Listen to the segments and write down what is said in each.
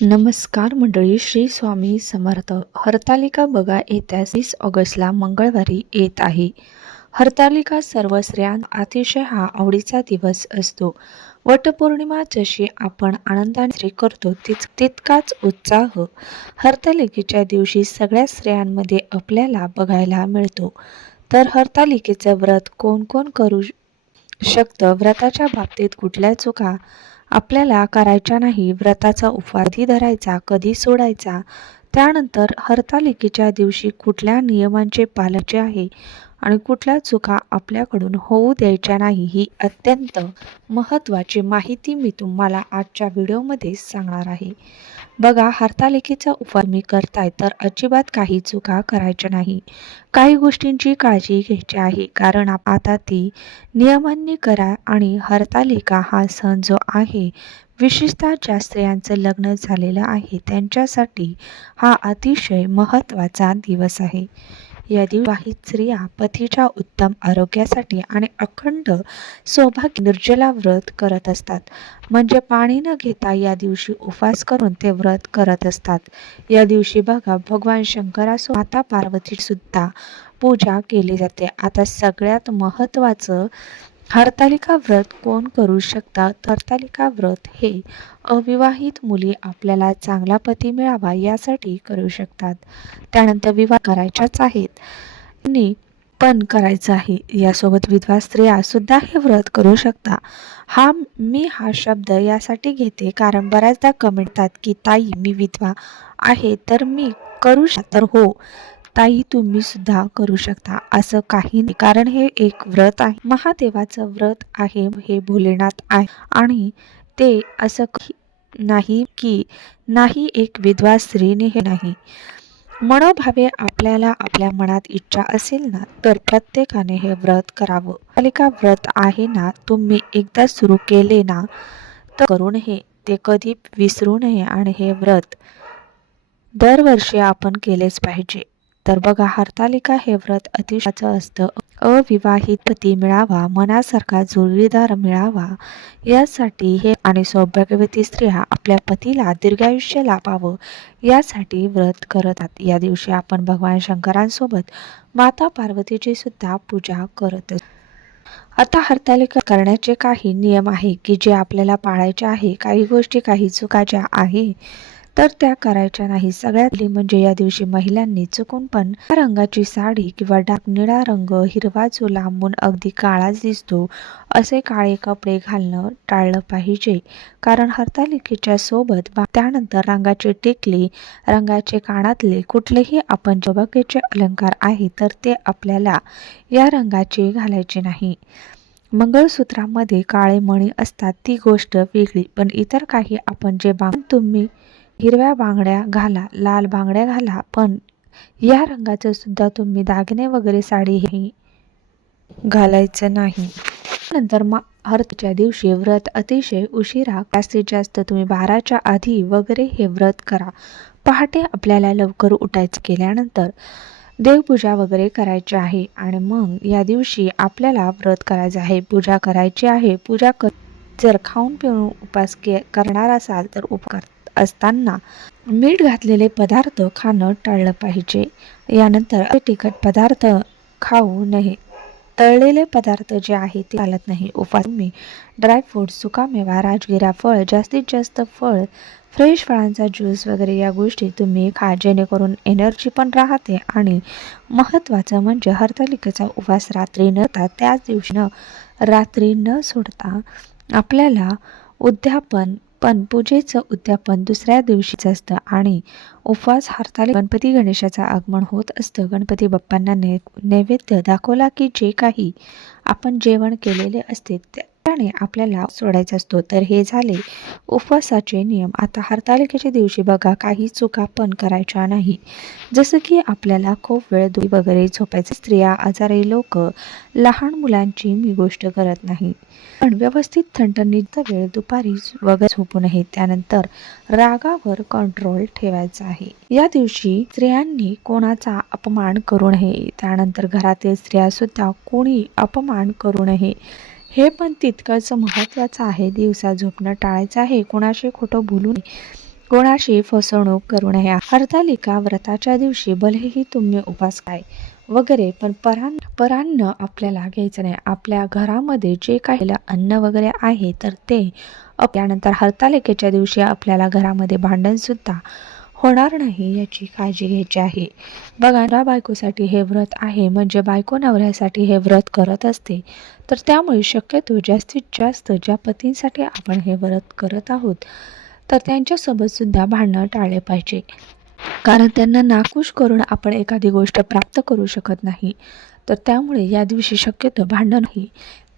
नमस्कार मंडळी श्री स्वामी समर्थ. हरतालिका बघा येत्या वीस ऑगस्टला मंगळवारी येत आहे. हरतालिका सर्व स्त्रियांना अतिशय हा आवडीचा दिवस असतो. वटपौर्णिमा जशी आपण आनंदाने श्री करतो तित तितकाच उत्साह हरतालिकेच्या दिवशी सगळ्या स्त्रियांमध्ये आपल्याला बघायला मिळतो. तर हरतालिकेचं व्रत कोण कोण करू शकतं व्रताच्या बाबतीत कुठल्या चुका आपल्याला करायच्या नाही व्रताचा उपाधी धरायचा कधी सोडायचा त्यानंतर हरतालिकेच्या दिवशी कुठल्या नियमांचे पालचे आहे आणि कुठल्या चुका आपल्याकडून होऊ द्यायच्या नाही ही अत्यंत महत्त्वाची माहिती मी तुम्हाला आजच्या व्हिडिओमध्ये सांगणार आहे. बघा हरतालिकेचा उपाय मी करताय तर अजिबात काही चुका करायच्या नाही. काही गोष्टींची काळजी घ्यायची आहे कारण आप- आता ती नियमांनी करा आणि हरतालिका हा सण जो आहे विशेषतः ज्या स्त्रियांचं लग्न झालेलं आहे त्यांच्यासाठी हा अतिशय महत्त्वाचा दिवस आहे. या विवाहित स्त्रिया पतीच्या उत्तम आरोग्यासाठी आणि अखंड सौभाग्य निर्जला व्रत करत असतात. म्हणजे पाणी न घेता या दिवशी उपवास करून ते व्रत करत असतात. या दिवशी बघा भगवान शंकरासो माता पार्वती सुद्धा पूजा केली जाते. आता सगळ्यात महत्त्वाचं हरतालिका व्रत कोण करू शकतात हरतालिका व्रत हे अविवाहित मुली आपल्याला चांगला पती मिळावा यासाठी करू शकतात. त्यानंतर विवाह करायच्याच आहेत आणि पण करायचं आहे. यासोबत विधवा स्त्रिया सुद्धा हे व्रत करू शकता. हा मी हा शब्द यासाठी घेते कारण बऱ्याचदा कमेंटतात की ताई मी विधवा आहे तर मी करू शक तर हो ताई तुम्ही सुद्धा करू शकता. असं काही नाही. कारण हे एक व्रत आहे. महादेवाचं व्रत आहे हे भोलेनाथ आहे. आणि ते असं नाही की नाही एक विधवा स्त्रीने हे नाही. मनोभावे आपल्याला आपल्या मनात इच्छा असेल ना तर प्रत्येकाने हे व्रत करावं. पालिका व्रत आहे ना तुम्ही एकदा सुरू केले ना तर करू नये ते कधी विसरू नये. आणि हे व्रत दरवर्षी आपण केलेच पाहिजे. तर बघा हरतालिका हे व्रत अतिशयाचं असतं. अविवाहित पती मिळावा मनासारखा जोडीदार मिळावा. यासाठी हे आणि सौभाग्यवती स्त्रिया आपल्या पतीला दीर्घायुष्य लाभावं यासाठी व्रत करतात. या दिवशी आपण भगवान शंकरांसोबत माता पार्वतीची सुद्धा पूजा करत आता हरतालिका करण्याचे काही नियम आहे की जे आपल्याला पाळायचे आहे काही गोष्टी काही चुका ज्या आहे तर त्या करायच्या नाही. सगळ्यात म्हणजे या दिवशी महिलांनी चुकून पण रंगाची साडी किंवा डाक निळा रंग हिरवा जो लांबून अगदी काळाच दिसतो असे काळे कपडे घालणं टाळलं पाहिजे. कारण हरतालिकेच्या सोबत त्यानंतर रंगाची टिकली रंगाचे कानातले कुठलेही आपण जबकेचे अलंकार आहे तर ते आपल्याला या रंगाचे घालायचे नाही. मंगळसूत्रामध्ये काळे मणी असतात ती गोष्ट वेगळी पण इतर काही आपण जे बांध तुम्ही हिरव्या बांगड्या घाला लाल बांगड्या घाला पण या रंगाचे सुद्धा तुम्ही दागिने वगैरे साडी हे घालायचं नाही. नंतर मग हरतच्या दिवशी व्रत अतिशय उशिरा जास्तीत जास्त तुम्ही बाराच्या आधी वगैरे हे व्रत करा. पहाटे आपल्याला लवकर उठायचं केल्यानंतर देवपूजा वगैरे करायची आहे आणि मग या दिवशी आपल्याला व्रत करायचं आहे. पूजा करायची आहे. पूजा कर जर खाऊन पिऊन उपास के करणार असाल तर उपकार असताना मीठ घातलेले पदार्थ खाणं टाळलं पाहिजे. यानंतर तिखट पदार्थ खाऊ नये. तळलेले पदार्थ जे आहे ते चालत नाही. उपास मी ड्रायफ्रूट सुकामेवा राजगिरा फळ जास्तीत जास्त फळ फ्रेश फळांचा ज्यूस वगैरे या गोष्टी तुम्ही खा. जेणेकरून एनर्जी पण राहते आणि महत्त्वाचं म्हणजे हरतालिकेचा उपवास रात्री न त्याच दिवशी न रात्री न सोडता आपल्याला उद्यापन पण पूजेचं उद्यापन दुसऱ्या दिवशीच असतं आणि उपवास हरताले गणपती गणेशाचं आगमन होत असतं. गणपती बाप्पांना ने नैवेद्य दाखवला की जे काही आपण जेवण केलेले असते त्याने आपल्याला सोडायचा असतो. तर हे झाले उपवासाचे नियम. आता हरतालिकेच्या दिवशी बघा काही चुका पण करायच्या नाही. जसं की आपल्याला खूप वेळ दुई वगैरे झोपायचे. स्त्रिया आजारी लोक लहान मुलांची मी गोष्ट करत नाही. पण व्यवस्थित थंडणीचा वेळ दुपारी वगैरे झोपू नये त्यानंतर रागावर कंट्रोल ठेवायचा आहे. या दिवशी स्त्रियांनी कोणाचा अपमान करू नये. त्यानंतर घरातील स्त्रिया सुद्धा कोणी अपमान करू नये. हे पण तितकंच महत्त्वाचं आहे. दिवसा झोपणं टाळायचं आहे. कोणाशी खोटं बोलू नये. कोणाशी फसवणूक करू नये. हरतालिका व्रताच्या दिवशी भलेही तुम्ही उपास काय वगैरे पण परान परान्न आपल्याला घ्यायचं नाही. आपल्या घरामध्ये जे काही अन्न वगैरे आहे तर ते त्यानंतर हरतालिकेच्या दिवशी आपल्याला घरामध्ये भांडणसुद्धा होणार नाही याची काळजी घ्यायची आहे. बघा ना बायकोसाठी हे व्रत आहे म्हणजे बायको नवऱ्यासाठी हे व्रत करत असते. तर त्यामुळे शक्यतो जास्तीत जास्त ज्या पतींसाठी आपण हे व्रत करत आहोत तर त्यांच्यासोबतसुद्धा भांडणं टाळले पाहिजे. कारण त्यांना नाखुश करून आपण एखादी गोष्ट प्राप्त करू शकत नाही तर त्यामुळे या दिवशी शक्यतो भांडणही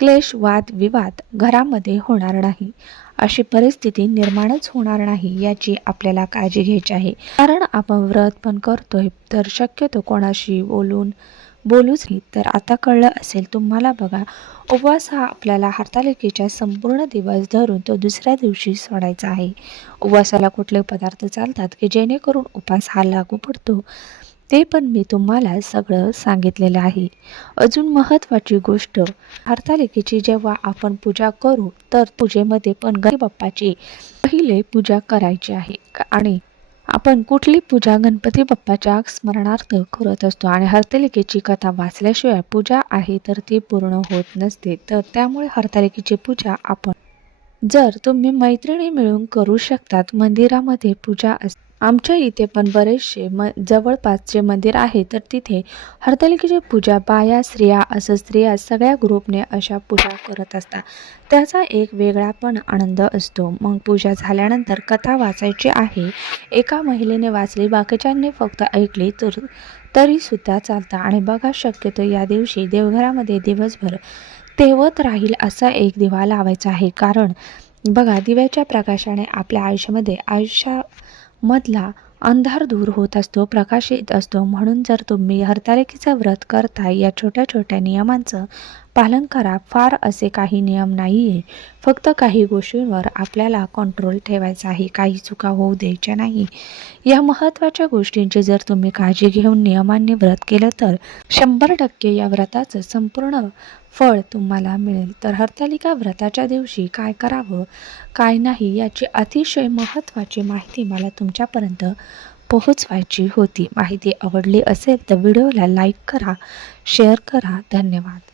क्लेश वाद विवाद घरामध्ये होणार नाही. अशी परिस्थिती निर्माणच होणार नाही याची आपल्याला काळजी घ्यायची आहे. कारण आपण व्रत पण करतोय तर शक्यतो कोणाशी बोलून बोलूच नाही. तर आता कळलं असेल तुम्हाला बघा उपवास हा आपल्याला हरतालिकेच्या संपूर्ण दिवस धरून तो दुसऱ्या दिवशी सोडायचा आहे. उपवासाला कुठले पदार्थ चालतात की जेणेकरून उपवास हा लागू पडतो? ते पण मी तुम्हाला सगळं सांगितलेलं आहे. अजून महत्त्वाची गोष्ट हरतालिकेची जेव्हा आपण पूजा करू तर पूजेमध्ये पण गणपती बाप्पाची पहिले पूजा करायची आहे. आणि आपण कुठली पूजा गणपती बाप्पाच्या स्मरणार्थ करत असतो आणि हरतालिकेची कथा वाचल्याशिवाय पूजा आहे तर ती पूर्ण होत नसते तर त्यामुळे हरतालिकेची पूजा आपण जर तुम्ही मैत्रिणी मिळून करू शकतात मंदिरामध्ये पूजा अस आमच्या इथे पण बरेचसे म जवळपासचे मंदिर आहे. तर तिथे हरतालिकेची पूजा बाया स्त्रिया असं स्त्रिया सगळ्या ग्रुपने अशा पूजा करत असतात. त्याचा एक वेगळा पण आनंद असतो. मग पूजा झाल्यानंतर कथा वाचायची आहे. एका महिलेने वाचली बाकीच्यांनी फक्त ऐकली तर तरीसुद्धा चालतं. आणि बघा शक्यतो या दिवशी देवघरामध्ये दिवसभर तेवत राहील असा एक दिवा लावायचा आहे. कारण बघा दिव्याच्या प्रकाशाने आपल्या आयुष्यामध्ये आयुष्या मधला अंधार दूर होत असतो प्रकाश येत असतो. म्हणून जर तुम्ही हरतालिकेचं व्रत करताय या छोट्या छोट्या नियमांचं पालन करा. फार असे काही नियम नाही आहे फक्त काही गोष्टींवर आपल्याला कंट्रोल ठेवायचा आहे. काही चुका होऊ द्यायच्या नाही. या महत्त्वाच्या गोष्टींची जर तुम्ही काळजी घेऊन नियमांनी व्रत केलं तर शंभर टक्के या व्रताचं संपूर्ण फळ तुम्हाला मिळेल. तर हरतालिका व्रताच्या दिवशी काय करावं काय नाही याची अतिशय महत्त्वाची माहिती मला तुमच्यापर्यंत पोहोचवायची होती. माहिती आवडली असेल तर व्हिडिओला लाईक करा शेअर करा. धन्यवाद.